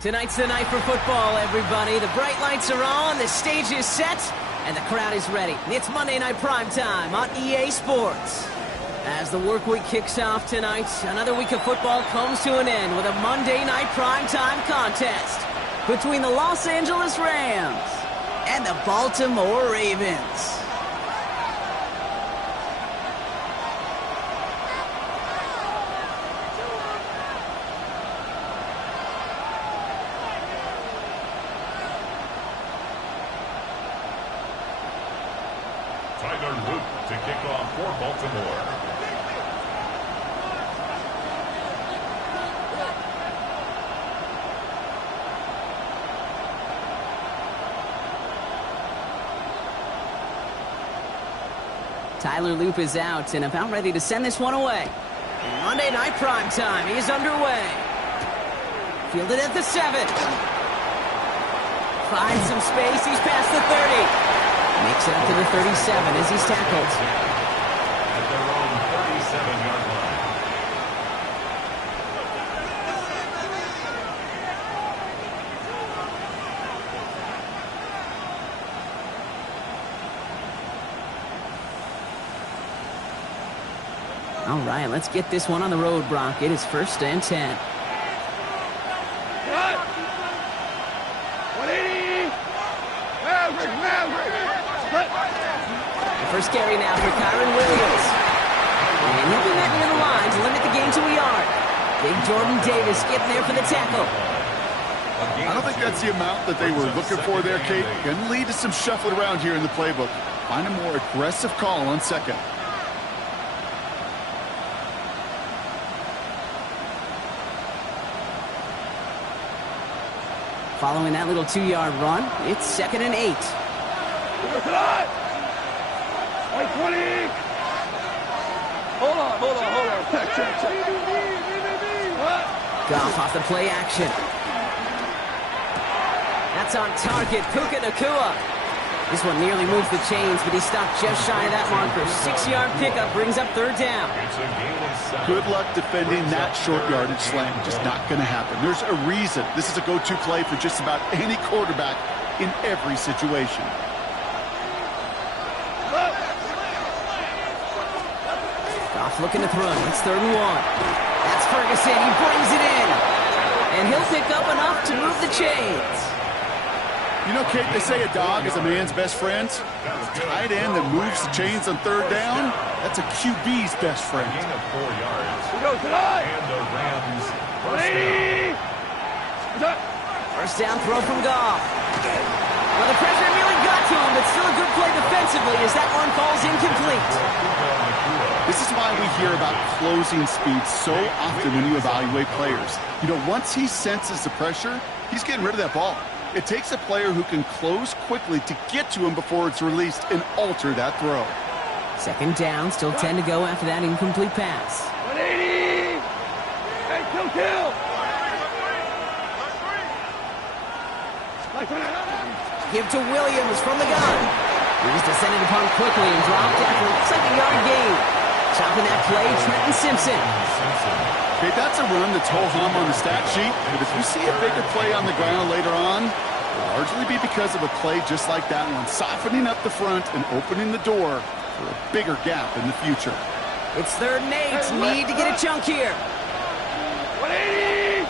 Tonight's the night for football, everybody. The bright lights are on, the stage is set, and the crowd is ready. It's Monday Night Primetime on EA Sports. As the work week kicks off tonight, another week of football comes to an end with a Monday Night Primetime contest between the Los Angeles Rams and the Baltimore Ravens. To kick off for Baltimore. Tyler Loop is out and about ready to send this one away. Monday Night Primetime is underway. Fielded at the 7. Finds some space, he's past the 30. Makes it up to the 37 as he's tackled. At their own 37-yard line. All right, let's get this one on the road, Brock. It is 1st and 10. First carry now for Kyron Williams. And he'll be met near the line to limit the gain to a yard. Big Jordan Davis getting there for the tackle. I don't think that's the amount that they were looking for there, Kate. Going to lead to some shuffling around here in the playbook. Find a more aggressive call on second. Following that little 2-yard run, it's 2nd and 8. 20. Hold on. Check. Goff off the play action. That's on target. Puka Nacua. This one nearly moves the chains, but he stopped just shy of that marker. 6-yard pickup brings up 3rd down. Good luck defending that short yardage slant. Just not going to happen. There's a reason this is a go-to play for just about any quarterback in every situation. Looking to throw. It's 3rd and 1. That's Ferguson. He brings it in. And he'll pick up enough to move the chains. You know, Kate, they say a dog is a man's best friend. A tight end that moves the chains on 3rd down, that's a QB's best friend. Gain of 4 yards. We go tonight. And the Rams First down throw from Goff. Well, the pressure nearly got to him, but still a good play defensively as that one falls incomplete. This is why we hear about closing speed so often when you evaluate players. You know, once he senses the pressure, he's getting rid of that ball. It takes a player who can close quickly to get to him before it's released and alter that throw. 2nd down, still 10 to go after that incomplete pass. 180! Hey, kill! Give to Williams from the gun. He's descended upon quickly and dropped after it looks like a yard gain. Chopping that play, Trenton Simpson. Okay, that's a run that's ho-hum on the stat sheet, but if you see a bigger play on the ground later on, it'll largely be because of a play just like that one, softening up the front and opening the door for a bigger gap in the future. It's 3rd and 8. Need to get a chunk here. 180!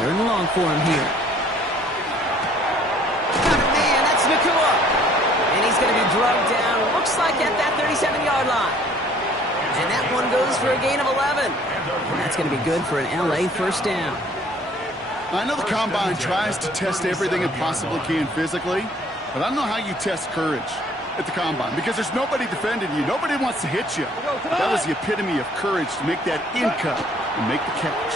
3rd and long for him here. Man, that's Nacua. And he's going to be drugged down, looks like at that 37-yard line. And that one goes for a gain of 11. And that's going to be good for an LA first down. I know the Combine tries to test everything it possibly can physically, but I don't know how you test courage at the Combine because there's nobody defending you. Nobody wants to hit you. But that was the epitome of courage to make that in cut and make the catch.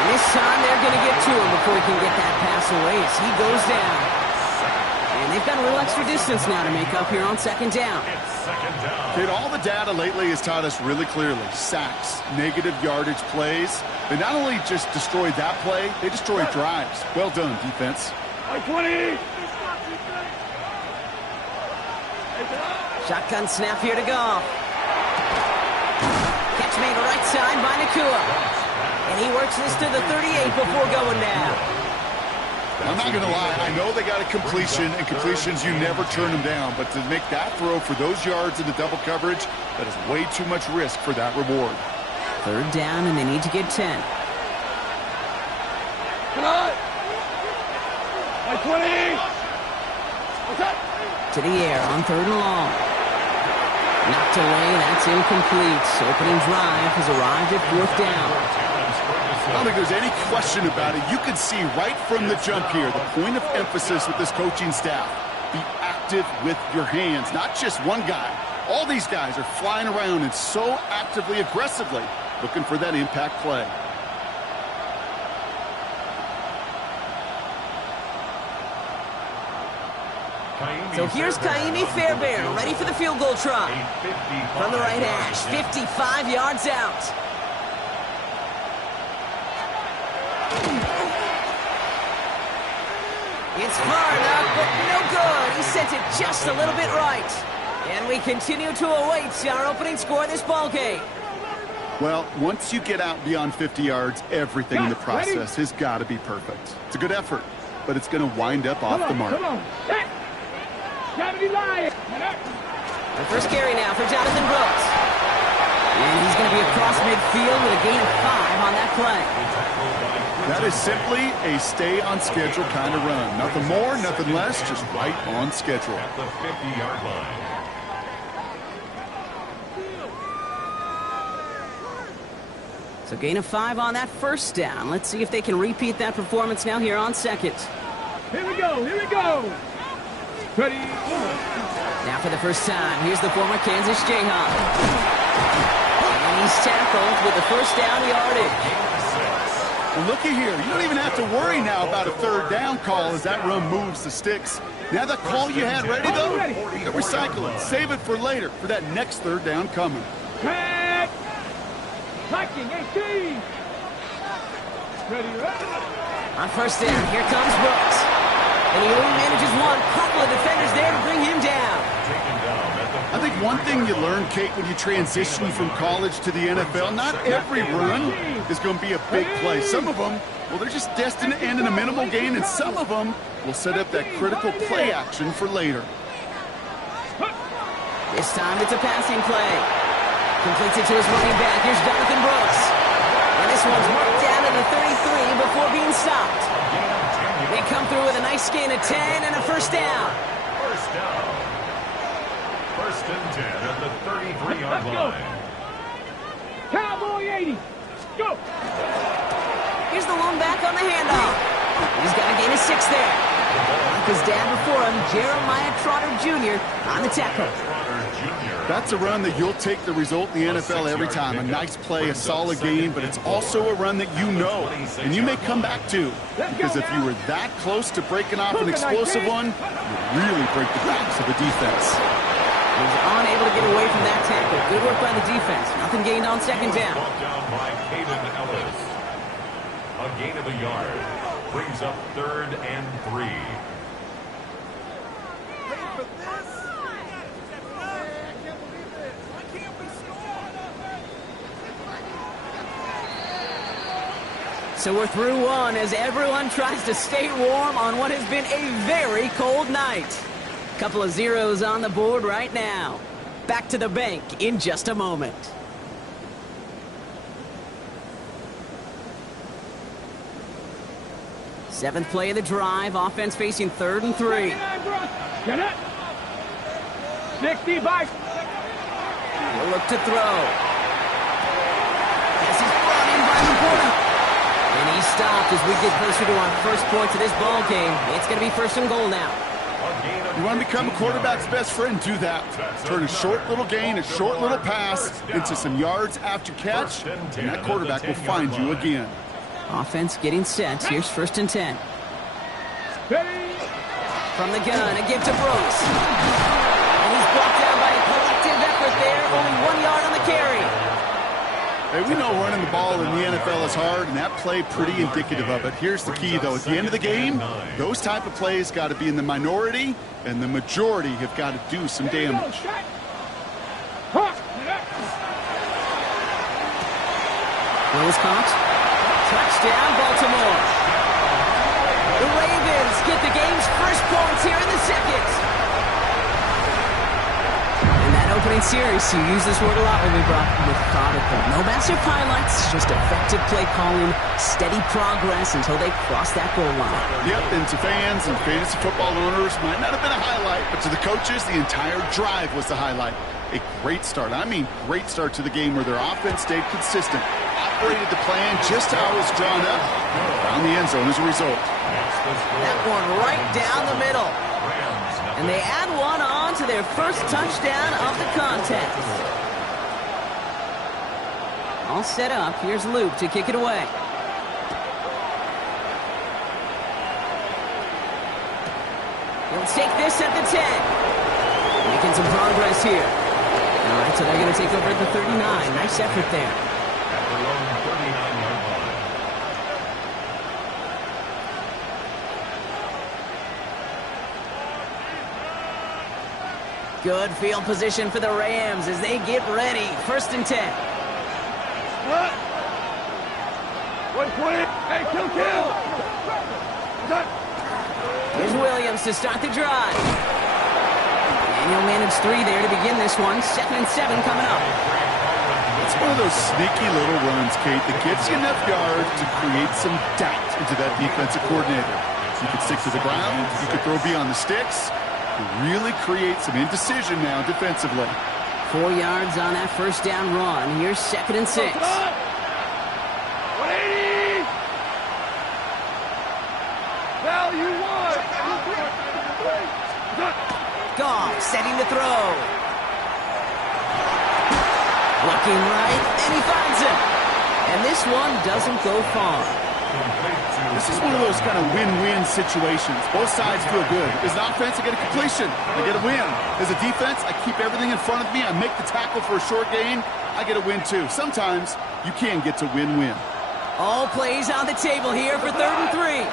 And this time they're going to get to him before he can get that pass away as he goes down. And they've got a little extra distance now to make up here on 2nd down. Kid, all the data lately has taught us really clearly. Sacks, negative yardage plays. They not only just destroyed that play, they destroyed drives. Well done, defense. 20! Shotgun snap here to go. Catch made right side by Nacua. And he works this to the 38 before going down. I'm not going to lie. I know they got a completion, and completions, you never turn them down. But to make that throw for those yards in the double coverage, that is way too much risk for that reward. Third down, and they need to get 10. Come on. By 20. What's up? To the air on third and long. Knocked away, that's incomplete. Opening drive has arrived at fourth down. I don't think there's any question about it. You can see right from the jump here, the point of emphasis with this coaching staff. Be active with your hands, not just one guy. All these guys are flying around and so actively, aggressively looking for that impact play. So here's Kaimi Fairbairn, ready for the field goal try. From the right hash, 55 yards out. It's far enough, but no good. He sent it just a little bit right. And we continue to await our opening score of this ball game. Well, once you get out beyond 50 yards, everything in the process has got to be perfect. It's a good effort, but it's going to wind up off the mark. Come on. Gotta be lying. The first carry now for Jonathan Brooks. And he's going to be across midfield with a gain of 5 on that play. That is simply a stay-on-schedule kind of run. Nothing more, nothing less, just right on schedule. At the 50-yard line. So gain of 5 on that first down. Let's see if they can repeat that performance now here on second. Here we go. Here we go. Ready. Now for the first time, here's the former Kansas Jayhawk. And he's tackled with the first down yardage. Well, looky here. You don't even have to worry now about a third down call as that run moves the sticks. Now that call you had ready, though, you can recycle it. Save it for later for that next third down coming. Head. Hiking 18. Ready. On first down, here comes Brooks. And he only manages one. Couple of defenders there to bring him down. I think one thing you learn, Kate, when you transition from college to the NFL, not every run is going to be a big play. Some of them, well, they're just destined to end in a minimal gain, and some of them will set up that critical play action for later. This time it's a passing play. Completes it to his running back. Here's Jonathan Brooks. And this one's marked down to the 33 before being stopped. They come through with a nice gain of 10 and a first down. First down. First and 10 at the 33-yard line. Cowboy 80. Go. Here's the lone back on the handoff. He's got a gain of 6 there. Like his dad before him, Jeremiah Trotter Jr. on the tackle. That's a run that you'll take the result in the NFL every time. A nice play, a solid game, but it's also a run that you know, and you may come back to. Because if you were that close to breaking off an explosive one, you really break the backs of the defense. He was unable to get away from that tackle. Good work by the defense. Nothing gained on second down. Brought down by Caden Ellis. A gain of a yard. Brings up 3rd and 3. So we're through one as everyone tries to stay warm on what has been a very cold night. Couple of zeros on the board right now. Back to the bank in just a moment. Seventh play of the drive. Offense facing 3rd and 3. Get it. 60 by. He'll look to throw. This is brought in by Laporta. And he's stopped as we get closer to our first points of this ball game. It's going to be 1st and goal now. You want to become a quarterback's best friend, do that. Turn a short little gain, a short little pass into some yards after catch, and that quarterback will find you again. Offense getting set. Here's 1st and 10. From the gun, a give to Brooks. And he's brought down by a collective effort there. Only 1 yard on the carry. Hey, we know running the ball in the NFL is hard, and that play pretty indicative of it. Here's the key, though. At the end of the game, those type of plays got to be in the minority, and the majority have got to do some damage. Bill's caught. Touchdown, Baltimore. The Ravens get the game's first points here in the second. In that opening series, you use this word a lot when we brought methodical. No massive highlights, just effective play calling, steady progress until they cross that goal line. Yep, and to fans and fantasy football owners, might not have been a highlight, but to the coaches, the entire drive was the highlight. A great start. I mean, great start to the game where their offense stayed consistent, operated the plan just how it was drawn up, found the end zone as a result. That one right down the middle. And they add one on to their first touchdown of the contest. All set up. Here's Luke to kick it away. He'll take this at the 10. Making some progress here. All right, so they're going to take over at the 39. Nice effort there. At their own 39-yard line. Good field position for the Rams as they get ready. 1st and 10. Wait. Hey, kill. Here's Williams to start the drive. And he'll manage 3 there to begin this one. 2nd and 7 coming up. It's one of those sneaky little runs, Kate, that gets you enough yards to create some doubt into that defensive coordinator. You can stick to the ground. You can throw beyond the sticks. Really create some indecision now defensively. 4 yards on that first down run. Here's 2nd and 6. 180! Value 1! Goff setting the throw. Looking right, and he finds it. And this one doesn't go far. This is one of those kind of win-win situations. Both sides feel good. As an offense, I get a completion. I get a win. As a defense, I keep everything in front of me. I make the tackle for a short gain. I get a win, too. Sometimes, you can get to win-win. All plays on the table here for 3rd and 3.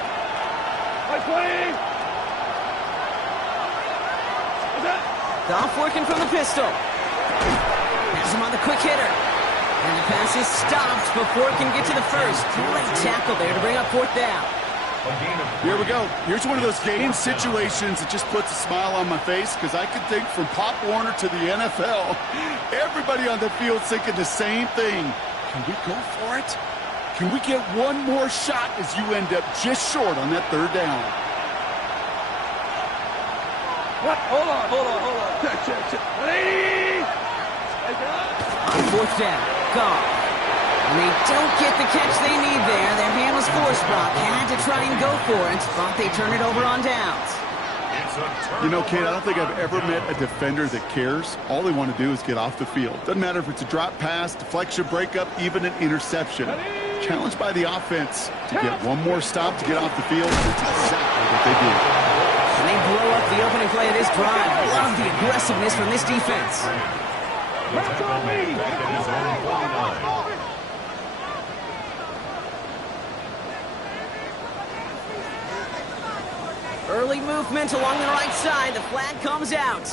Goff working from the pistol. Has him on the quick hitter. And the pass is stopped before it can get to the first. Great tackle there to bring up 4th down. Here we go. Here's one of those game situations that just puts a smile on my face because I can think from Pop Warner to the NFL. Everybody on the field thinking the same thing. Can we go for it? Can we get one more shot as you end up just short on that 3rd down? What? Hold on. Check. 180! On 4th down, Goff. And they don't get the catch they need there. Their hand was forced, Brock. Had to try and go for it, but they turn it over on downs. You know, Kate, I don't think I've ever met a defender that cares. All they want to do is get off the field. Doesn't matter if it's a drop pass, deflection, breakup, even an interception. Challenged by the offense to get one more stop to get off the field. That's exactly what they did. And they blow up the opening play of this drive. Love the aggressiveness from this defense. Early movement along the right side. The flag comes out.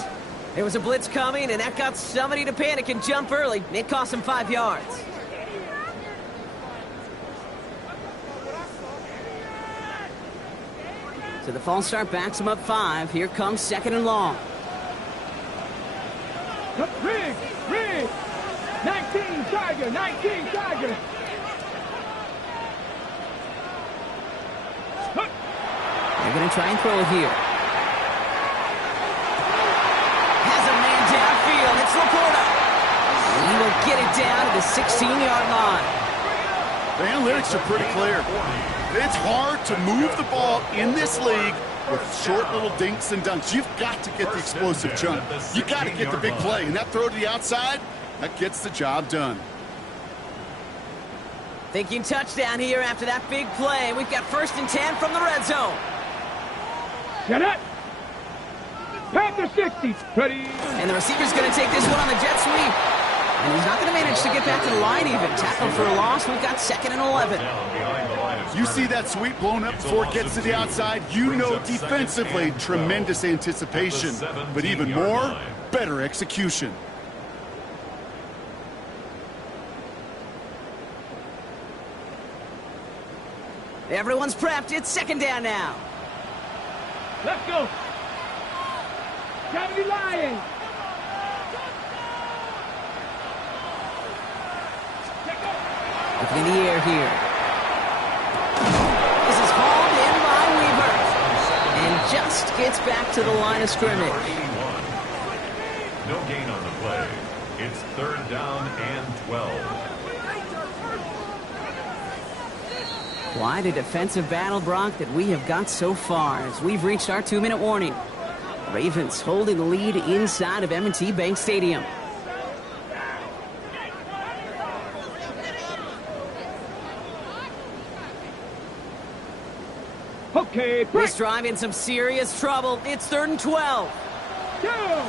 There was a blitz coming, and that got somebody to panic and jump early. It cost him 5 yards. So the false start backs him up 5. Here comes 2nd and long. Rig! 19 Tiger! They're going to try and throw it here. Has a man downfield. It's Laporta. He will get it down to the 16-yard line. The analytics are pretty clear. It's hard to move the ball in this league with short little dinks and dunks. You've got to get the explosive chunk. You've got to get the big play. And that throw to the outside, that gets the job done. Thinking touchdown here after that big play. We've got 1st and 10 from the red zone. Get it! Panther 60. Ready. And the receiver's going to take this one on the jet sweep. And he's not going to manage to get back to the line even. Tackle for a loss. We've got 2nd and 11. You see that sweep blown up before it gets to the outside. You know defensively, tremendous anticipation. But even more, better execution. Everyone's prepped. It's second down now. Let's go. Cover the line. Looking in the air here. This is hauled in by Weaver. And just gets back to the line of scrimmage. 81. No gain on the play. It's third down and 12. Quite a defensive battle, Brock, that we have got so far as we've reached our 2-minute warning. Ravens holding the lead inside of M&T Bank Stadium. Okay, break. This drive in some serious trouble. It's third and 12. Go.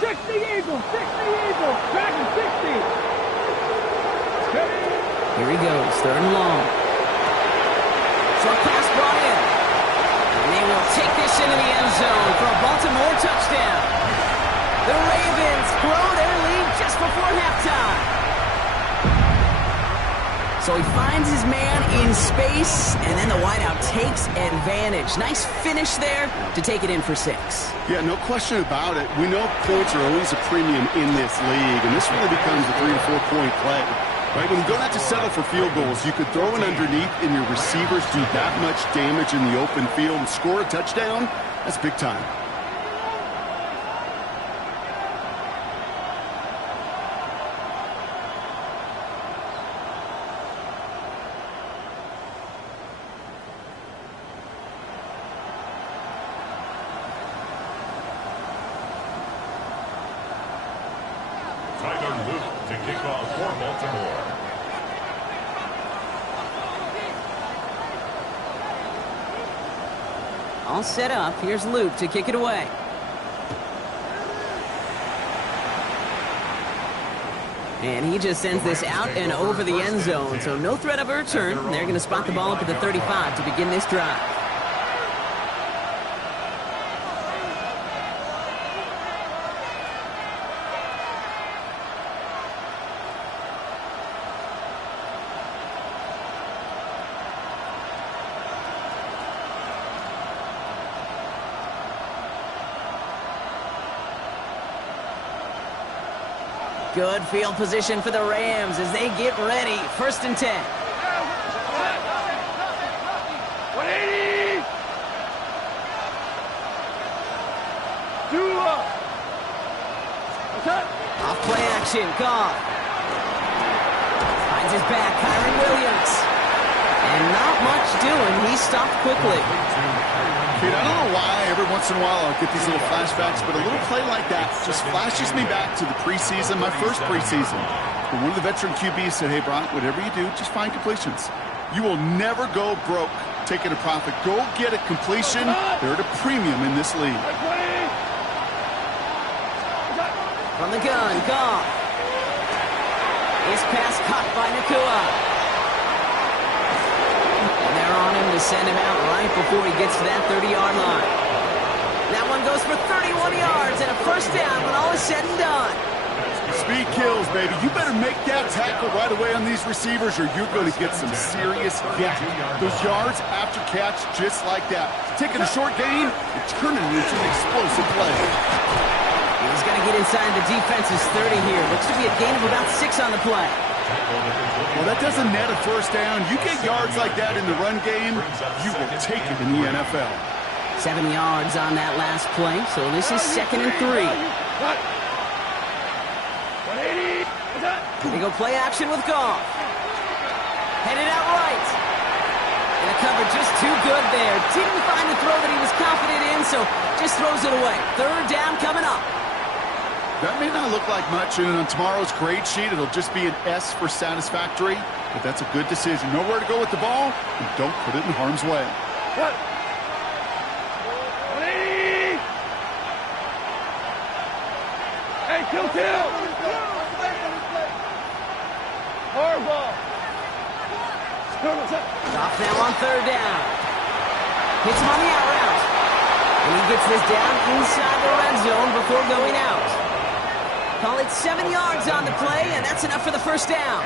60 Eagles, 60 Eagles. Dragon 60. Here he goes, third and long. Short pass brought in. And they will take this into the end zone for a Baltimore touchdown. The Ravens grow their lead just before halftime. So he finds his man in space, and then the wideout takes advantage. Nice finish there to take it in for 6. Yeah, no question about it. We know points are always a premium in this league, and this really becomes a 3 or 4 point play. Right, when you don't have to settle for field goals, you could throw it underneath and your receivers do that much damage in the open field and score a touchdown. That's big time. Tyler Luke to kick off for Baltimore. All set up. Here's Luke to kick it away. And he just sends this out and over the end zone, so no threat of a return. They're going to spot the ball up at the 35 to begin this drive. Good field position for the Rams as they get ready. First and 10. 180. 2 up. Off play action. Goff finds his back. Kyron Williams. And not much doing. He stopped quickly. Kate, I don't know why every once in a while I'll get these little flashbacks, but a little play like that just flashes me back to the preseason, my first preseason. When one of the veteran QBs said, hey, Brock, whatever you do, just find completions. You will never go broke taking a profit. Go get a completion. They're at a premium in this league. From the gun, Goff. His pass caught by Nakua. They're on him to send him out right before he gets to that 30-yard line. That one goes for 31 yards and a first down when all is said and done. Speed kills, baby. You better make that tackle right away on these receivers or you're going to get some serious yak. Those yards after catch just like that. Taking a short gain and turning it into an explosive play. He's going to get inside the defense's 30 here. Looks to be a gain of about 6 on the play. Well, that doesn't net a first down. You get yards like that in the run game, you will take it in the NFL. 7 yards on that last play, so this is second and 3. They go play action with Goff. Headed out right. And the cover just too good there. Didn't find the throw that he was confident in, so just throws it away. Third down coming up. That may not look like much, and on tomorrow's grade sheet, it'll just be an S for satisfactory, but that's a good decision. Know where to go with the ball, and don't put it in harm's way. 180. Hey, kill. Horrible. Off now on third down. Hits him on the out route. And he gets this down inside the red zone before going out. Call it 7 yards on the play, and that's enough for the first down.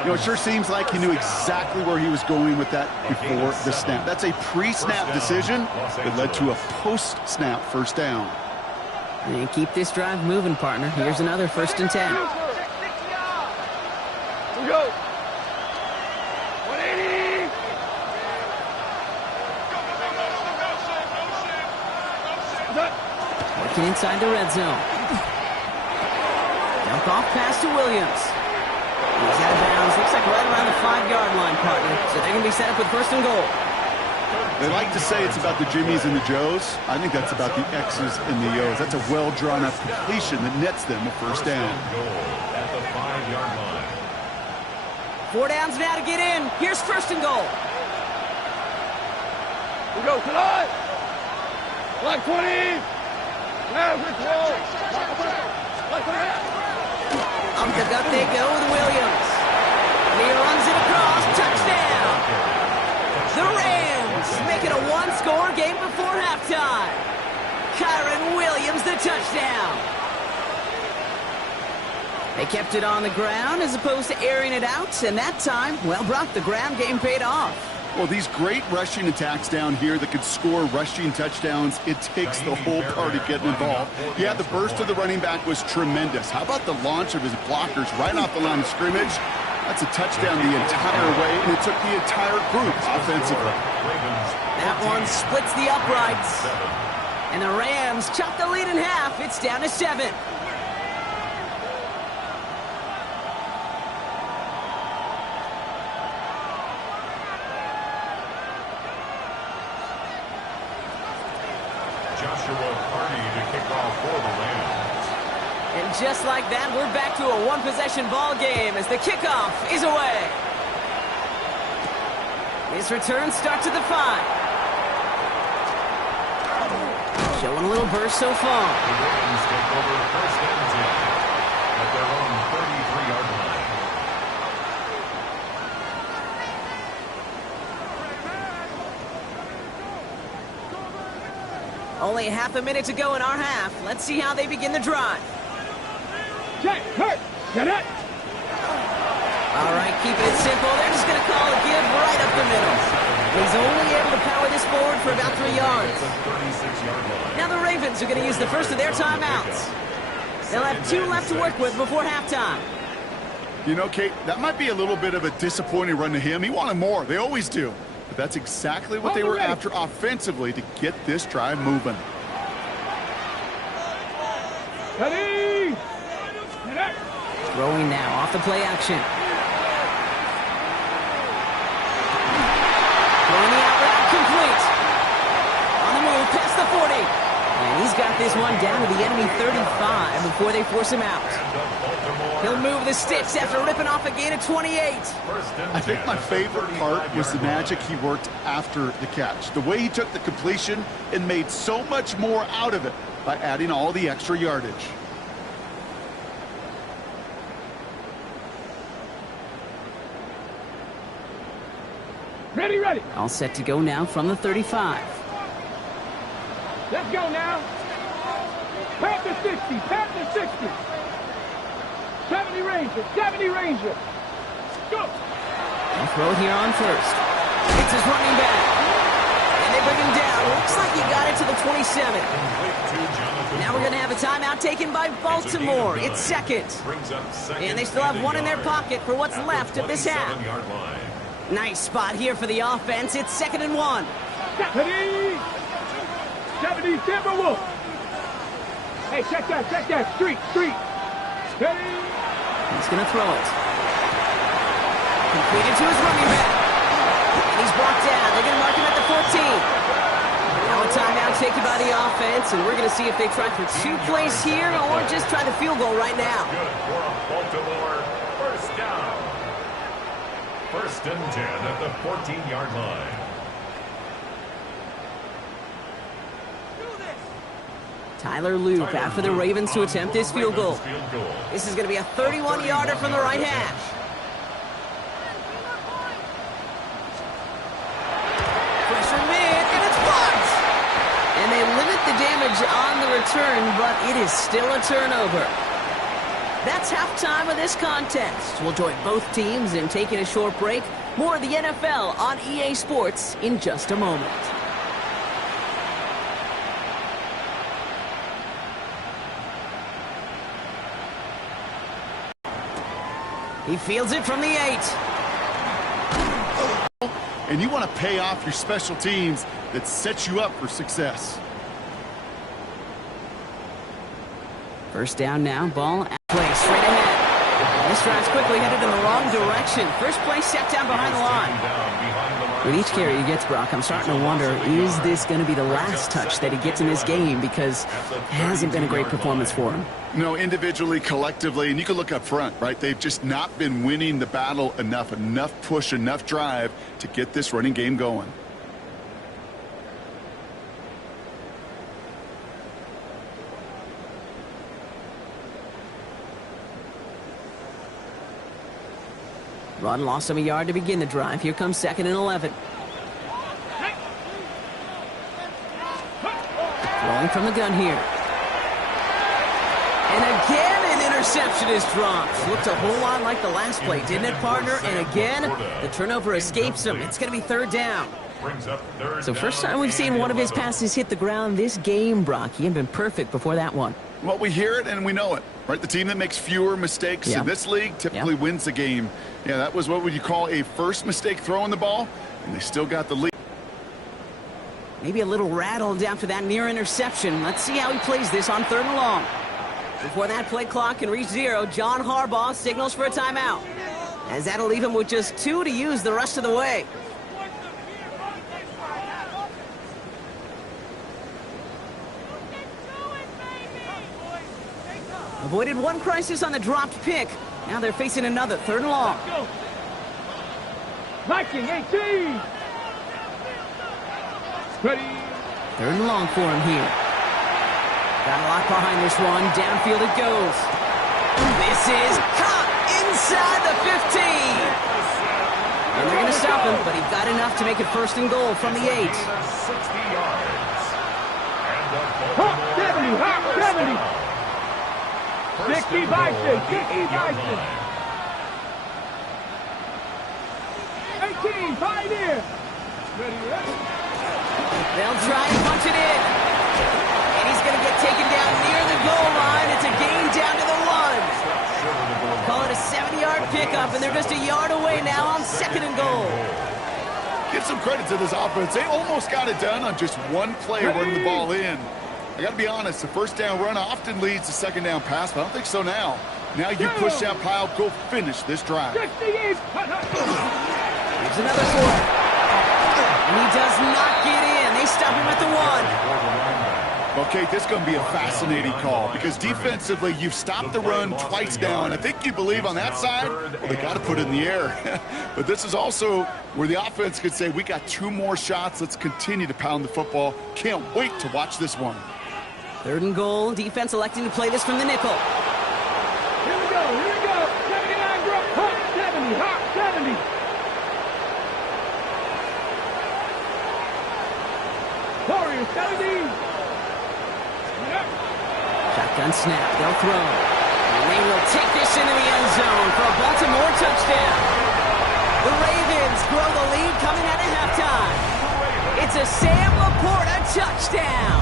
You know, it sure seems like he knew exactly where he was going with that before the snap. That's a pre-snap decision that led to a post-snap first down. And keep this drive moving, partner. Here's another 1st and 10. Here we go. 180. Working inside the red zone. Dump off pass to Williams. He's out of bounds. Looks like right around the 5-yard line, partner. So they're going to be set up with 1st and goal. They like to say it's about the Jimmies and the Joes. I think that's about the X's and the O's. That's a well-drawn-up completion that nets them a first down. At the 5-yard line. 4 downs now to get in. Here's 1st and goal. We go tonight. Like 20. Now we go. Up the gut they go with Williams. And he runs it across. Touchdown. The Rams make it a 1-score game before halftime. Kyron Williams, the touchdown. They kept it on the ground as opposed to airing it out, and that time, well, Brock, the ground game paid off. Well, these great rushing attacks down here that could score rushing touchdowns, it takes the whole party getting involved. Yeah, the burst of the running back was tremendous. How about the launch of his blockers right off the line of scrimmage? That's a touchdown the entire way, and it took the entire group offensively. That one splits the uprights. And the Rams chop the lead in half. It's down to 7. And just like that, we're back to a 1-possession ball game as the kickoff is away. His return starts at the 5. Showing a little burst so far. The Ravens take over 1st and 10 at their own 33-yard line. Only half a minute to go in our half. Let's see how they begin the drive. Check, hurt, get it. All right, keeping it simple. They're just going to call a give right up the middle. He's only able to power this forward for about 3 yards. Now the Ravens are going to use the first of their timeouts. They'll have 2 left to work with before halftime. You know, Kate, that might be a little bit of a disappointing run to him. He wanted more. They always do. But that's exactly what they were after offensively to get this drive moving. Ready. Throwing now off the play action. Throwing the out route complete. On the move past the 40. And he's got this one down to the enemy 35 before they force him out. He'll move the sticks after ripping off a gain of 28. I think my favorite part was the magic he worked after the catch. The way he took the completion and made so much more out of it by adding all the extra yardage. Ready, ready. All set to go now from the 35. Let's go now. Panther 60, Panther 60. 70 Ranger, 70 Ranger. Go. They'll throw it here on first. It's his running back. And they bring him down. Looks like he got it to the 27. Now we're going to have a timeout taken by Baltimore. It's second. And they still have 1 in their pocket for what's left of this half. Nice spot here for the offense. It's 2nd and 1. 70. 70 Timberwolf. Hey, check that, street. Ready. He's going to throw it. Completed to his running back. And he's brought down. They're going to mark him at the 14. Now a timeout taken by the offense, and we're going to see if they try for 2 plays here or just try the field goal right now. Good for a Baltimore first down. 1st and 10 at the 14-yard line. Tyler Luke after the Ravens to attempt this field goal. This is going to be a 31-yarder from the right hash. Pressure mid, and it's blocked! And they limit the damage on the return, but it is still a turnover. That's halftime of this contest. We'll join both teams in taking a short break. More of the NFL on EA Sports in just a moment. He fields it from the 8. And you want to pay off your special teams that set you up for success. First down now, ball at play, straight ahead. This drive's quickly headed in the wrong direction. First play set down behind the line. With each carry he gets, Brock, I'm starting to wonder, is this going to be the last touch that he gets in this game? Because it hasn't been a great performance for him. No, individually, collectively, and you can look up front, right? They've just not been winning the battle enough push, enough drive to get this running game going. Rod lost him a yard to begin the drive. Here comes 2nd and 11. Throwing from the gun here. And again, an interception is dropped. Looked a whole lot like the last play, didn't it, partner? And again, the turnover escapes him. It's going to be 3rd down. So first time we've seen one of his passes hit the ground this game, Brock. He hadn't been perfect before that one. Well, we hear it and we know it, right? The team that makes fewer mistakes in this league typically wins the game. Yeah, that was what would you call a first mistake throwing the ball, and they still got the lead. Maybe a little rattled after that near interception. Let's see how he plays this on 3rd and long. Before that play clock can reach 0, John Harbaugh signals for a timeout, as that'll leave him with just 2 to use the rest of the way. Avoided one crisis on the dropped pick. Now they're facing another 3rd and long. Viking 18. Ready. 3rd and long for him here. Got a lot behind this one. Downfield it goes. This is caught inside the 15. And they're going to stop him, but he got enough to make it 1st and goal from the 8. 60 yards. Hop 70, hop 70. 60 Bison, 60 Bison. 18, Pioneer. Ready, ready. They'll try and punch it in. And he's going to get taken down near the goal line. It's a gain down to the 1. Call it a 70-yard pickup, and they're just a yard away now on 2nd and goal. Give some credit to this offense. They almost got it done on just one play running the ball in. I got to be honest, the 1st down run often leads to 2nd down pass, but I don't think so now. Now you push that pile, go finish this drive. Here's another quarter. And he does not get in. They stop him at the 1. Okay, this is going to be a fascinating call because defensively you've stopped the run twice down. I think you believe on that side, well, they got to put it in the air. But this is also where the offense could say, we got 2 more shots. Let's continue to pound the football. Can't wait to watch this one. 3rd and goal. Defense electing to play this from the nickel. Here we go, here we go. 79 drop, hop 70, hop 70. Warriors 70. Shotgun snap. They'll throw. And they will take this into the end zone for a Baltimore touchdown. The Ravens grow the lead coming out of halftime. It's a Sam Laporta touchdown.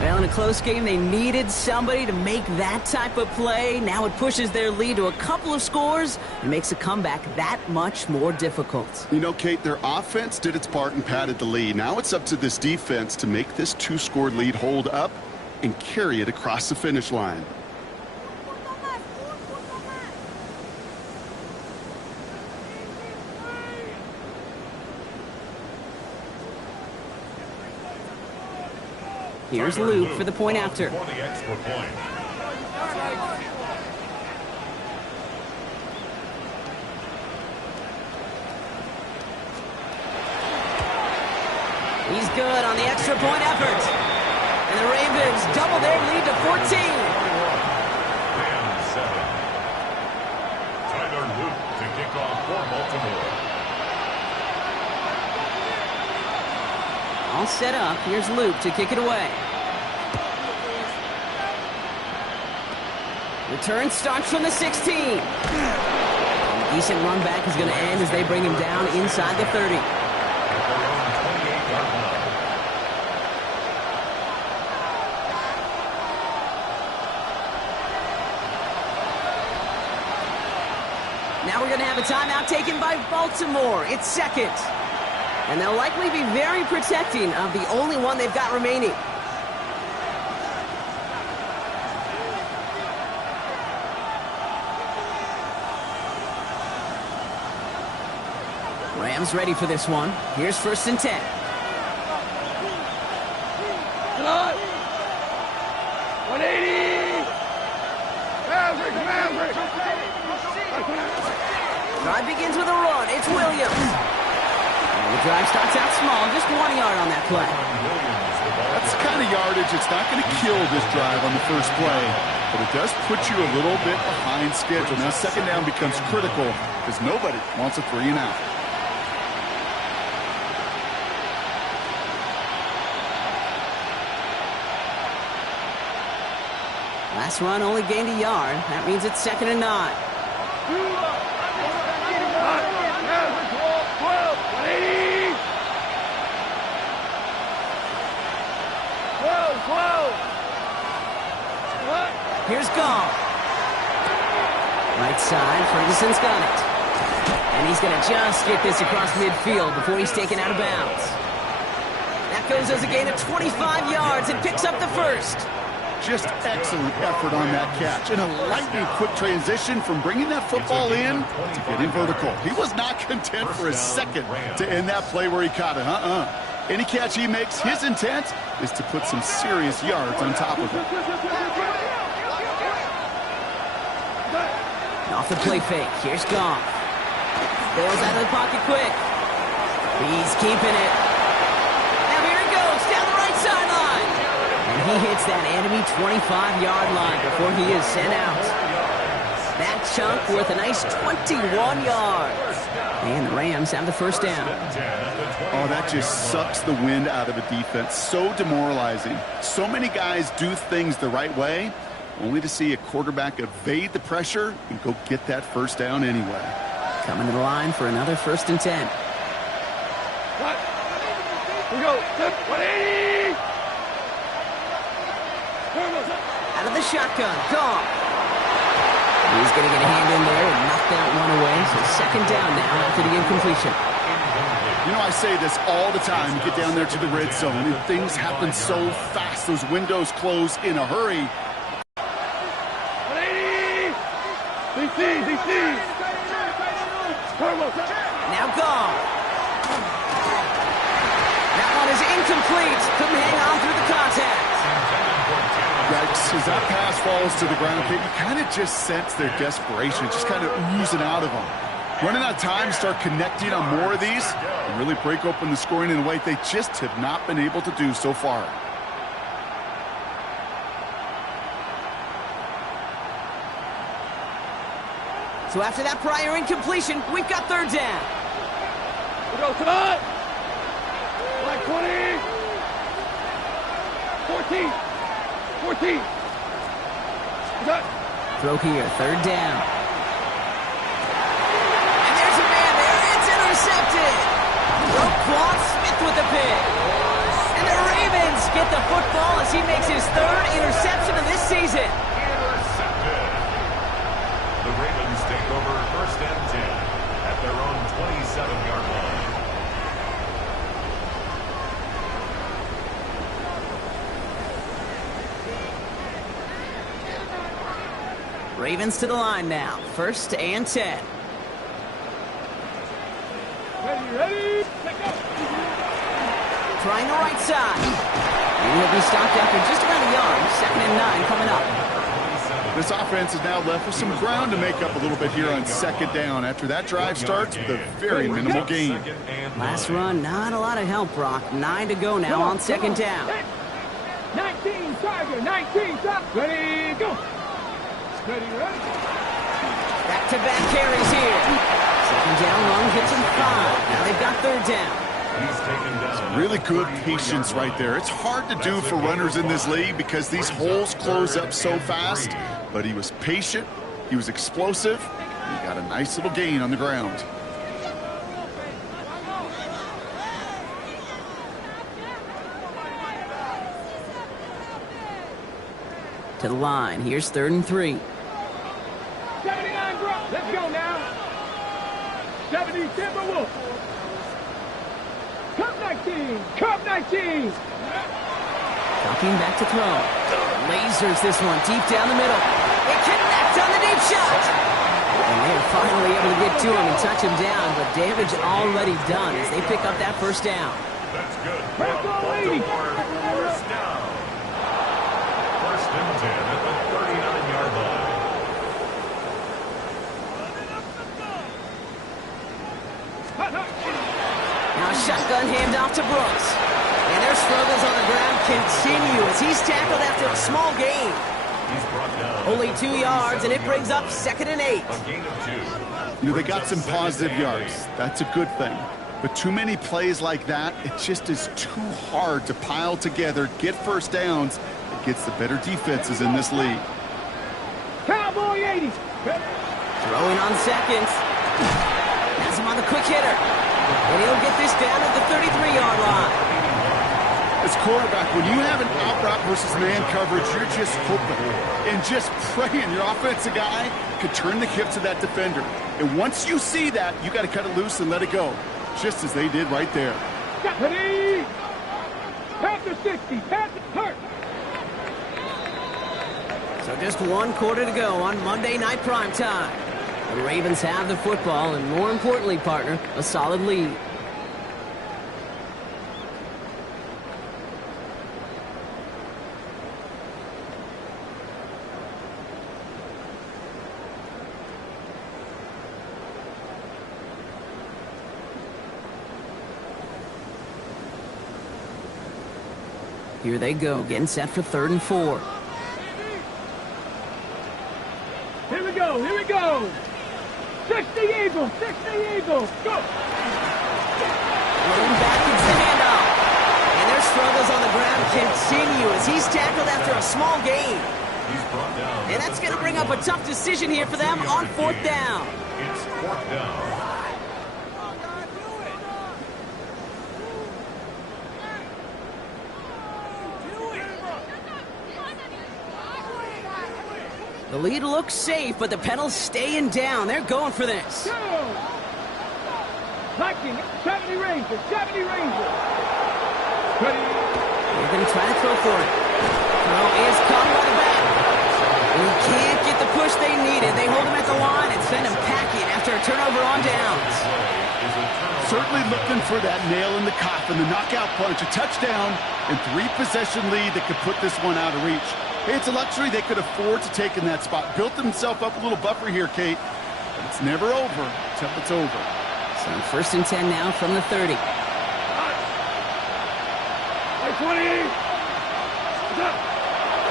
Well, in a close game, they needed somebody to make that type of play. Now it pushes their lead to a couple of scores and makes a comeback that much more difficult. You know, Kate, their offense did its part and padded the lead. Now it's up to this defense to make this 2-score lead hold up and carry it across the finish line. Here's Luke for the point after. For the extra point. He's good on the extra point effort. And the Ravens double their lead to 14. And 7. Tyler Luke to kick off for Baltimore. All set up. Here's Luke to kick it away. Return starts from the 16. And a decent run back is going to end as they bring him down inside the 30. Now we're going to have a timeout taken by Baltimore. It's second. And they'll likely be very protecting of the only one they've got remaining. Rams ready for this one. Here's 1st and 10. Come on. 180. Maverick. Drive begins with a run. It's Williams. And the drive starts out small, just 1 yard on that play. That's the kind of yardage it's not going to kill this drive on the first play, but it does put you a little bit behind schedule. Now 2nd down becomes critical because nobody wants a 3 and out. Last run only gained a yard. That means it's 2nd and 9. Here's Gall. Right side, Ferguson's got it. And he's going to just get this across midfield before he's taken out of bounds. That goes as a gain of 25 yards and picks up the 1st. Just excellent effort on that catch. And a lightning quick transition from bringing that football in to getting vertical. He was not content for a second to end that play where he caught it. Any catch he makes, his intent is to put some serious yards on top of it. Off the play fake. Here's Goff. Bails out of the pocket quick. He's keeping it. Now here he goes down the right sideline. And he hits that enemy 25-yard line before he is sent out. That chunk worth a nice 21 yards. And the Rams have the 1st down. Oh, that just sucks the wind out of a defense. So demoralizing. So many guys do things the right way, only to see a quarterback evade the pressure and go get that 1st down anyway. Coming to the line for another 1st and 10. What? Here we go. 180. Out of the shotgun. Goff. He's going to get a hand in there and knock that one away. So 2nd down now after the incompletion. You know, I say this all the time. You get down there to the red zone, and things happen so fast. Those windows close in a hurry. 180. DC. Now Goff. That one is incomplete. Couldn't hang on through the contact. Yikes, as that pass falls to the ground, you kind of just sense their desperation, just kind of oozing out of them. Running out of time to start connecting on more of these and really break open the scoring in a way they just have not been able to do so far. So after that prior incompletion, we've got 3rd down. We go tonight. Like 20. 14. Throw here, 3rd down. And there's a man there. It's intercepted. Roquan Smith with the pick. And the Ravens get the football as he makes his 3rd interception of this season. Intercepted. The Ravens take over 1st and 10 at their own 27-yard line. Ravens to the line now. 1st and 10. Ready. Trying the right side. And he'll be stopped after just about a yard. 2nd and 9 coming up. This offense is now left with some ground to make up a little bit here on 2nd down after that drive starts with a very minimal gain. Last run, not a lot of help, Brock. 9 to go now on 2nd down. 19, Tiger. 19, stop. Ready, go. Ready. Back-to-back carries here. 2nd down run gets him 5. Now they've got 3rd down. Really good patience right there. It's hard to do for runners in this league because these holes close up so fast. but he was patient, he was explosive, and he got a nice little gain on the ground. To the line. Here's 3rd and 3. 79 Brock. Let's go now. 70 Timberwolf. Cup 19. Cup 19. Ducking back to throw. Lasers this one deep down the middle. It connects on the deep shot. And they're finally able to get to him and touch him down, but damage already done as they pick up that first down. That's good. Baltimore, first down. 1st and 10 at the 39-yard line. Now shotgun handoff to Brooks. And their struggles on the ground continue as he's tackled after a small gain. He's brought down. Only 2 yards, and it brings up 2nd and 8. A gain of 2. You know, they got some positive yards. That's a good thing. But too many plays like that, it just is too hard to pile together, get first downs. It gets the better defenses in this league. Cowboy 80. Throwing on seconds. Has him on the quick hitter. And he'll get this down at the 33-yard line. As quarterback, when you have an out route versus man coverage, you're just hoping and just praying your offensive guy could turn the hips of that defender. And once you see that, you got to cut it loose and let it go, just as they did right there. Ready. Panther 60. Panther hurt. So just 1 quarter to go on Monday Night Primetime. The Ravens have the football, and more importantly, partner, a solid lead. Here they go, getting set for 3rd and 4. Here we go. Here we go. 60 Eagles. 60 Eagles. Go. Rolling back into the handoff. And their struggles on the ground continue as he's tackled after a small gain. He's brought down. And that's going to bring up a tough decision here for them on 4th down. It's 4th down. The lead looks safe, but the pedal's staying down. They're going for this. Go. Liking 70 Rangers. 70 Rangers. Ready. They're going to try to throw for it. Throw is caught by the back. And he can't get the push they needed. They hold him at the line and send him packing after a turnover on downs. Certainly looking for that nail in the coffin, the knockout punch, a touchdown, and 3-possession lead that could put this one out of reach. Hey, it's a luxury they could afford to take in that spot. Built himself up a little buffer here, Kate. But it's never over until it's over. So 1st and 10 now from the 30. 20.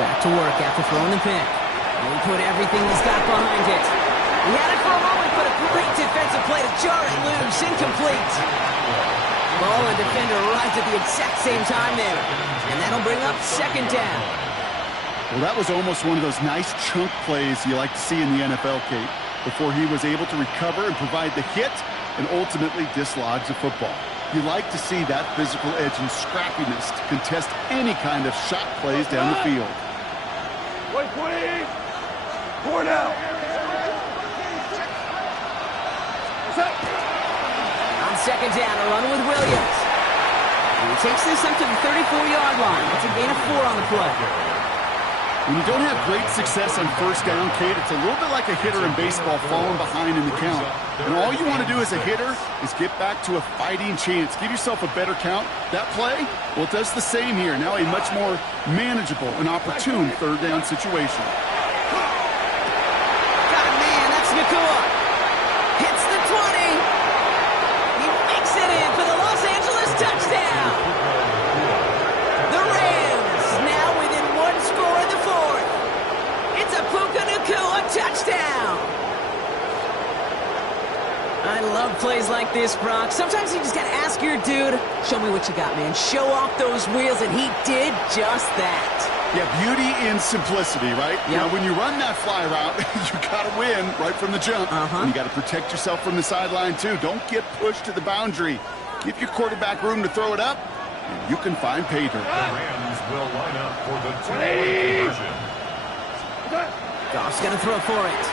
Back to work after throwing the pick. And he put everything he's got behind it. He had it for a moment, but a great defensive play to jar it loose. Incomplete. Ball and defender arrived at the exact same time there. And that'll bring up 2nd down. Well, that was almost one of those nice chunk plays you like to see in the NFL, Kate, before he was able to recover and provide the hit and ultimately dislodge the football. You like to see that physical edge and scrappiness to contest any kind of shot plays down the field. 20. 4 now. On 2nd down, a run with Williams. And he takes this up to the 34-yard line. That's a gain of 4 on the play. When you don't have great success on 1st down, Kate, it's a little bit like a hitter in baseball falling behind in the count. And all you want to do as a hitter is get back to a fighting chance. Give yourself a better count. That play, well, it does the same here. Now a much more manageable and opportune 3rd down situation. God, man, that's Nakua. Hits the 20. He makes it in for the Los Angeles touchdown. The Rams now within 1 score in the 4th. It's a Puka Nakua touchdown. I love plays like this, Brock. Sometimes you just got to ask your dude, show me what you got, man. Show off those wheels, and he did just that. Yeah, beauty in simplicity, right? Yep. You know, when you run that fly route, you got to win right from the jump. And you got to protect yourself from the sideline, too. Don't get pushed to the boundary. Give your quarterback room to throw it up, and you can find pay dirt. The Rams will line up for the two-point conversion. Goff's going to throw for it.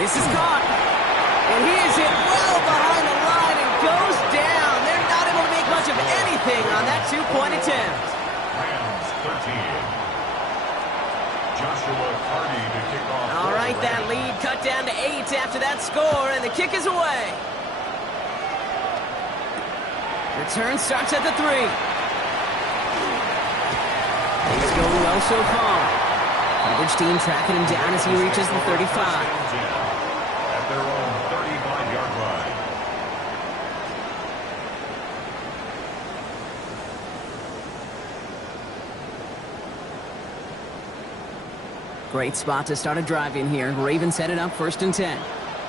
This is caught. And he is hit well behind the line and goes down. They're not able to make much of anything on that two-point attempt. Rams 13. Joshua Hardy to kick off. All right, that lead cut down to 8 after that score, and the kick is away. Return starts at the 3. He's going well so far. Coverage team tracking him down as he reaches the 35. At their own 35-yard line. Great spot to start a drive in here. Ravens headed up 1st and 10.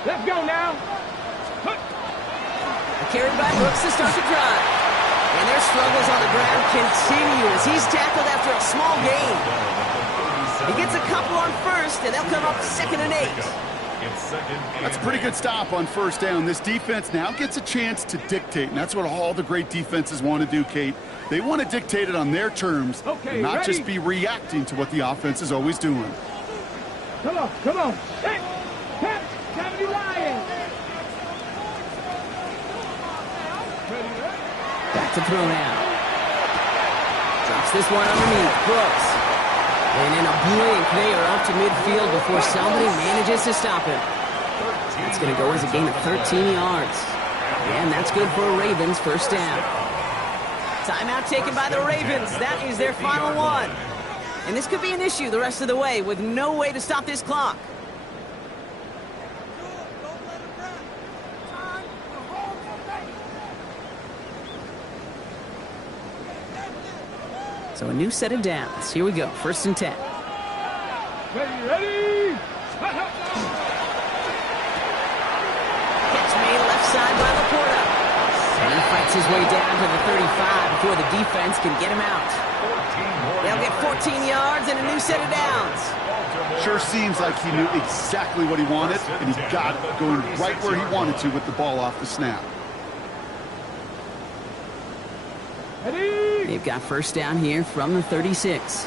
Let's go now. Carried by Brooks to start the drive. And their struggles on the ground continue as he's tackled after a small gain. He gets a couple on 1st, and they'll come up 2nd and 8. That's a pretty good stop on 1st down. This defense now gets a chance to dictate, and that's what all the great defenses want to do, Kate. They want to dictate it on their terms, and not just be reacting to what the offense is always doing. Come on, come on. 10, 70 Lions. Back to throw now. Drops this one underneath. Brooks. And in a blink, they are up to midfield before somebody manages to stop him. That's going to go as a gain of 13 yards. And that's good for a Ravens 1st down. Timeout taken by the Ravens. That is their final one. And this could be an issue the rest of the way with no way to stop this clock. So a new set of downs. Here we go. 1st and 10. Ready? Catch made left side by Laporta. And he fights his way down to the 35 before the defense can get him out. They'll get 14 yards and a new set of downs. Sure seems like he knew exactly what he wanted, and he got it going right where he wanted to with the ball off the snap. Ready? They've got 1st down here from the 36.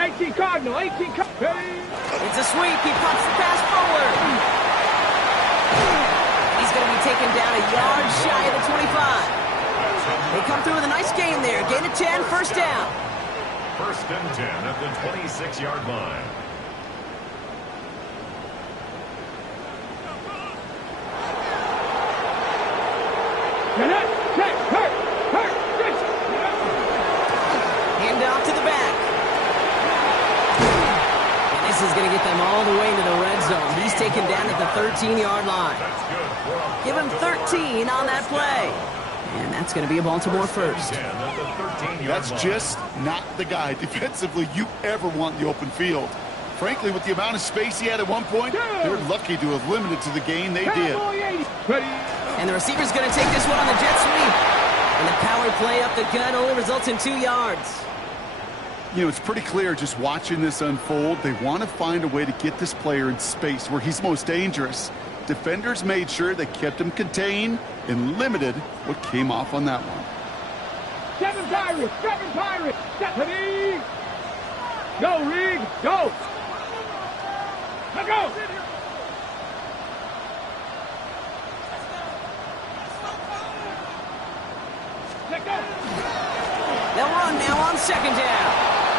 18 Cardinal, 18 Cardinal. It's a sweep. He pumps the pass forward. He's going to be taken down a yard shy of the 25. They come through with a nice gain there. Gain of 10, 1st down. 1st and 10 at the 26-yard line. Hand off to the back. And this is going to get them all the way into the red zone. He's taken down at the 13-yard line. Give him 13 on that play. And that's going to be a Baltimore 1st. That's just not the guy defensively you ever want in the open field. Frankly, with the amount of space he had at one point, they're lucky to have limited to the gain they did. And the receiver's going to take this one on the jet sweep. And the power play up the gun only results in 2 yards. You know, it's pretty clear just watching this unfold, they want to find a way to get this player in space where he's most dangerous. Defenders made sure they kept him contained and limited what came off on that one. 7 Pirates, 7 Pirates. Stephanie. Go, Reed, go. Let's go. Let's go. They'll run now on 2nd down.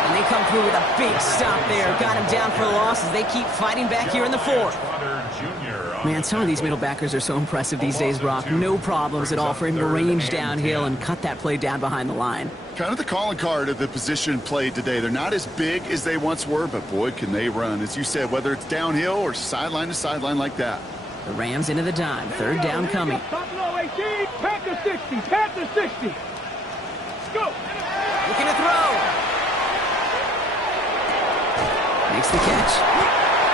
And they come through with a big stop there. Got him down for a loss as they keep fighting back here in the 4th. Man, some of these middle backers are so impressive these days, Brock. No problems at all for him to range downhill and cut that play down behind the line. Kind of the calling card of the position played today. They're not as big as they once were, but boy, can they run. As you said, whether it's downhill or sideline to sideline like that. The Rams into the dime. 3rd down coming. Buffalo 18, Panther 60, Panther 60. Go. Looking to throw. Makes the catch.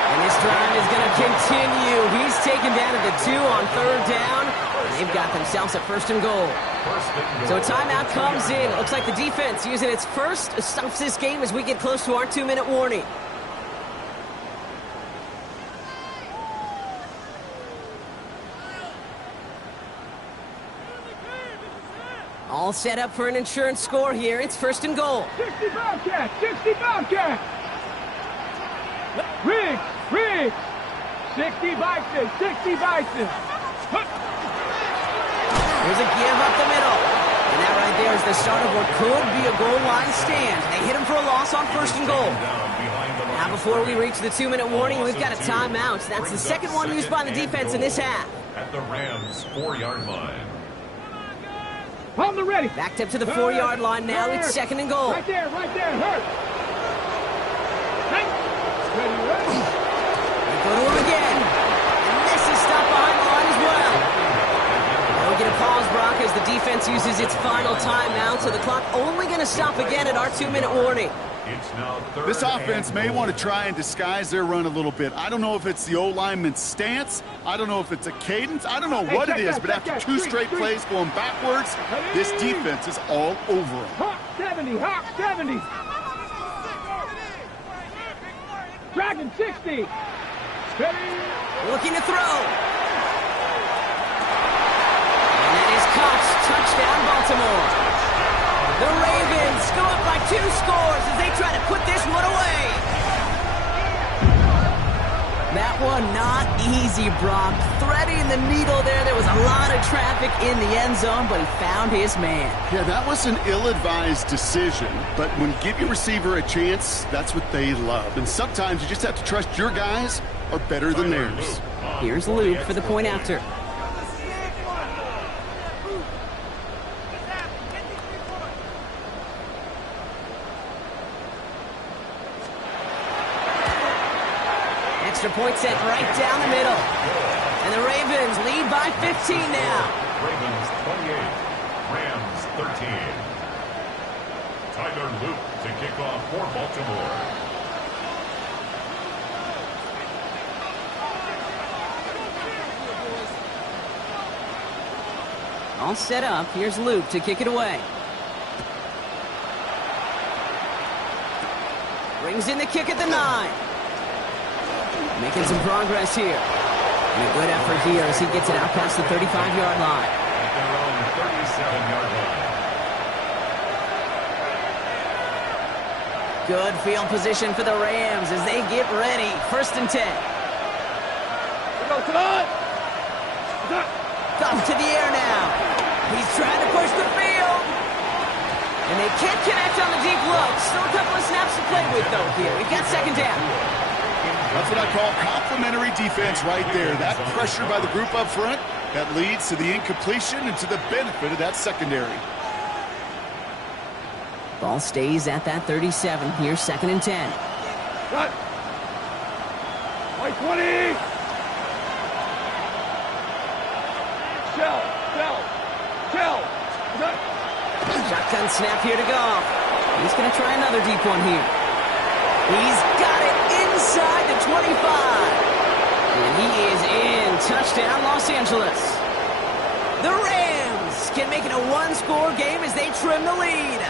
And this drive is going to continue. He's taken down at the 2 on 3rd down. And they've got themselves a first and goal. So a timeout comes in. Looks like the defense using its first stops this game as we get close to our 2-minute warning. All set up for an insurance score here. It's first and goal. 60 Bobcats! 60 Bobcats! Riggs! 60 Bison! 60 Bison! There's a give up the middle. And that right there is the start of what could be a goal line stand. They hit him for a loss on first and goal. Now before we reach the 2-minute warning, we've got a timeout. That's the second one used by the defense in this half. At the Rams' 4-yard line. On the ready. Backed up to the 4-yard line now. It's second and goal. Right there, hurt. Ready. They go to him again. And this is stopped behind the line as well. Now we get a pause, Brock, as the defense uses its final timeout. So the clock only going to stop again at our 2-minute warning. It's now This offense may want to try and disguise their run a little bit. I don't know if it's the O-lineman's stance. I don't know if it's a cadence. I don't know what it is, but after two straight plays going backwards, this defense is all over them. Hawk 70. Dragon 60. Steady. Looking to throw. And that is caught. Touchdown, Baltimore. The Ravens go up by 2 scores as they try to put this one away. That one not easy, Brock. Threading the needle there. There was a lot of traffic in the end zone, but he found his man. Yeah, that was an ill-advised decision, but when give your receiver a chance, that's what they love. And sometimes you just have to trust your guys are better than theirs. Here's Luke for the point after. Extra point set right down the middle. And the Ravens lead by 15 now. Ravens 28, Rams 13. Tyler Luke to kick off for Baltimore. All set up. Here's Luke to kick it away. Brings in the kick at the 9. Making some progress here. And a good effort here as he gets it out past the 35-yard line. At their own 37-yard line. Good field position for the Rams as they get ready. First and 10. Up to the air now. He's trying to push the field. And they can't connect on the deep look. Still a couple of snaps to play with, though, here. We've got second down. That's what I call complimentary defense right there. That pressure by the group up front, that leads to the incompletion and to the benefit of that secondary. Ball stays at that 37. Here's second and 10. Cut. White 20. Shell. Shotgun snap here to Goff. He's going to try another deep one here. He's got it inside the 25. And he is in. Touchdown, Los Angeles. The Rams can make it a 1-score game as they trim the lead.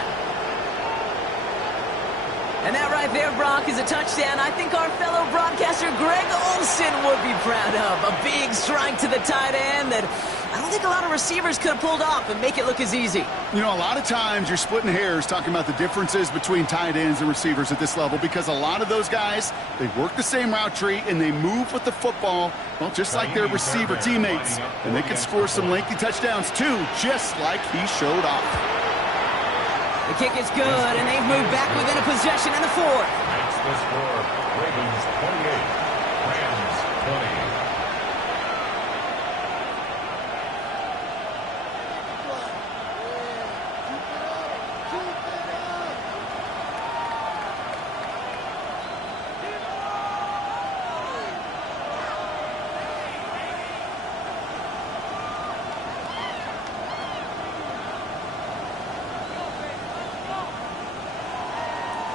And that right there, Brock, is a touchdown I think our fellow broadcaster Greg Olsen would be proud of. A big strike to the tight end that I don't think a lot of receivers could have pulled off and make it look as easy. You know, a lot of times you're splitting hairs talking about the differences between tight ends and receivers at this level because a lot of those guys, they work the same route tree and they move with the football, well, just like their receiver teammates. And they can score some lengthy touchdowns, too, just like he showed off. The kick is good, and they've moved back within a possession in the 4th. That's the score. Ravens 28, Rams 20.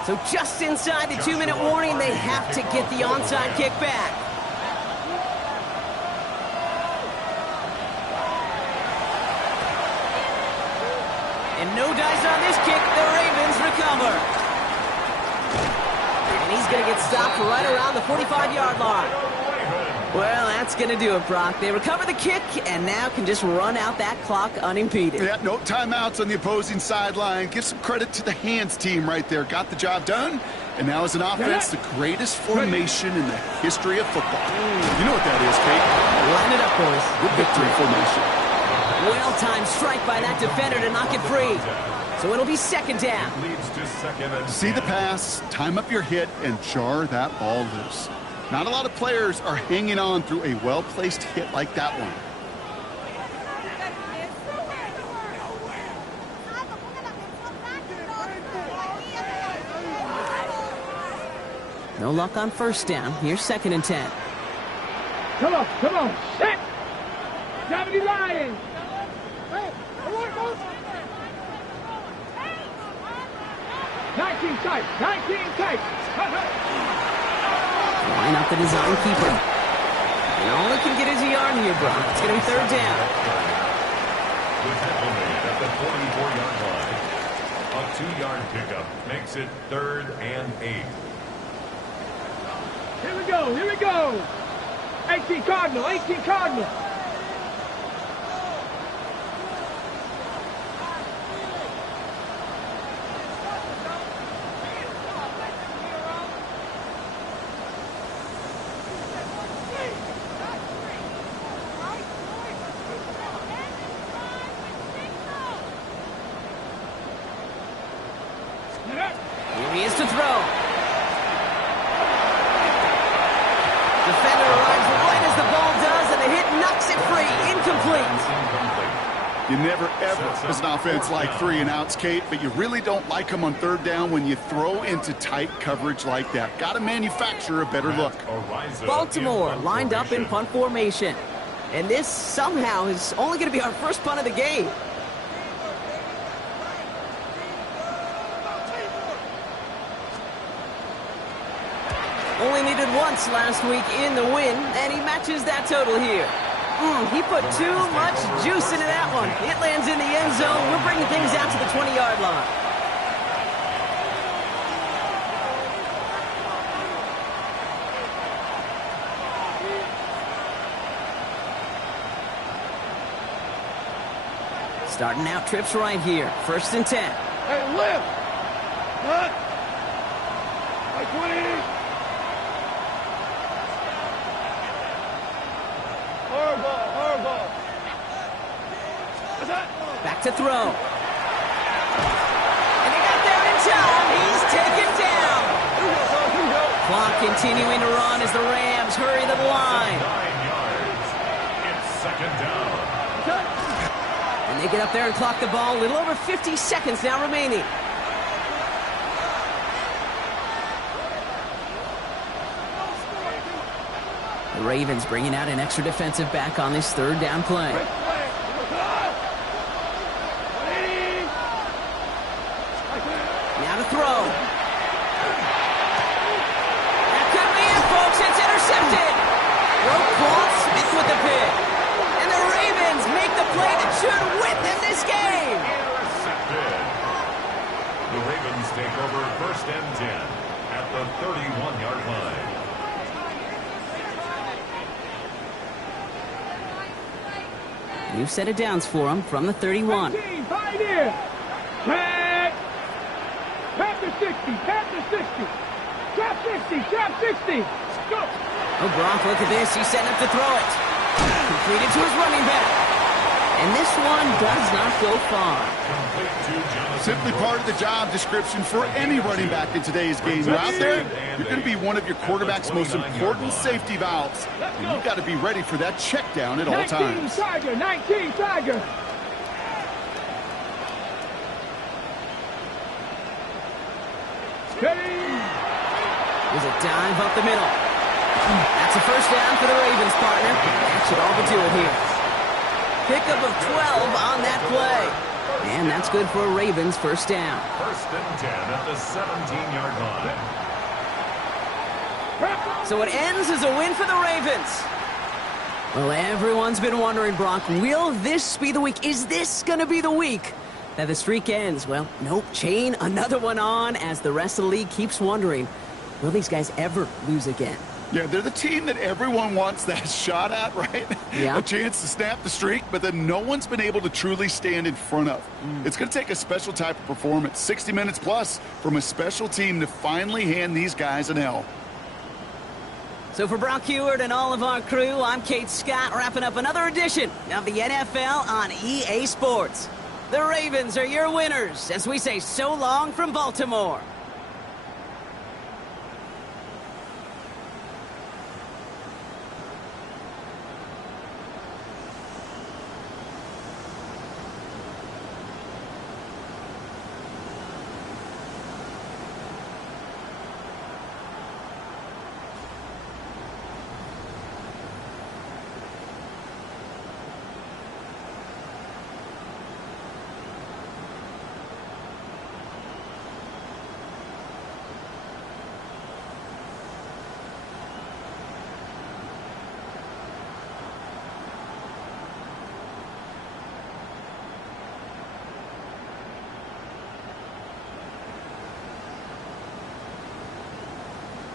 So just inside the 2-minute warning, they have to get the onside kick back. No dice on this kick. The Ravens recover. And he's going to get stopped right around the 45-yard line. Well, that's going to do it, Brock. They recover the kick and now can just run out that clock unimpeded. Yeah, no timeouts on the opposing sideline. Give some credit to the hands team right there. Got the job done. And now as an offense, the greatest formation in the history of football. You know what that is, Kate? Line it up, boys. The victory formation. Well-timed strike by that defender to knock it free. So it'll be second down. Leads to second and See the pass, time up your hit, and jar that ball loose. Not a lot of players are hanging on through a well-placed hit like that one. No luck on first down. Here's second and 10. Come on, set! 70 Lions! Hey, 19 tight, 19 tight! Line up the design keeper. And all it can get is a yard here, Brock. It's going to be third down. With tackle made at the 44-yard line. A 2-yard pickup makes it 3rd and 8. Here we go! 18 Cardinal, 18 Cardinal! Here he is to throw. Defender arrives right as the ball does, and the hit knocks it free. Incomplete. You never, ever, as an offense, like 3-and-outs, Kate, but you really don't like them on third down when you throw into tight coverage like that. Got to manufacture a better look. Baltimore lined up in punt formation. And this somehow is only going to be our first punt of the game. Only needed once last week in the win, and he matches that total here. He put too much juice into that one. It lands in the end zone. We're bringing things out to the 20-yard line. Starting out trips right here. 1st and 10. Hey, lift! Cut! Like 20! Horrible! What's that? Back to throw. And he got there in time. He's taken down. Clock continuing to run as the Rams hurry to the line. 9 yards. It's second down. And they get up there and clock the ball. A little over 50 seconds now remaining. The Ravens bringing out an extra defensive back on this third down play. Now to throw. That could be it, folks. It's intercepted. Rope caught. Smith with the pick. And the Ravens make the play that should win them this game. Intercepted. The Ravens take over 1st and 10 at the 31-yard line. New set of downs for him from the 31. 19, Pioneer! Check! Panther 60, Panther 60! Trap 60, Trap 60! Go! Oh, Brock, look at this. He's setting up to throw it. Completed to his running back. And this one does not go far. Simply part of the job description for any running back in today's game. You're out there, you're going to be one of your quarterback's most important safety valves. And you've got to be ready for that check down at all times. 19 Tiger! Steady! There's a dive up the middle. That's a first down for the Ravens, partner. That should all but do it here. Pickup of 12 on that play. And that's good for a Ravens first down. 1st and 10 at the 17-yard line. So it ends as a win for the Ravens. Well, everyone's been wondering, Brock, will this be the week? Is this going to be the week Now the streak ends. Well, nope, chain another one on as the rest of the league keeps wondering, will these guys ever lose again? Yeah, they're the team that everyone wants that shot at, right? Yeah. A chance to snap the streak, but then no one's been able to truly stand in front of. It's going to take a special type of performance, 60 minutes plus, from a special team to finally hand these guys an L. So for Brock Heward and all of our crew, I'm Kate Scott, wrapping up another edition of the NFL on EA Sports. The Ravens are your winners as we say so long from Baltimore.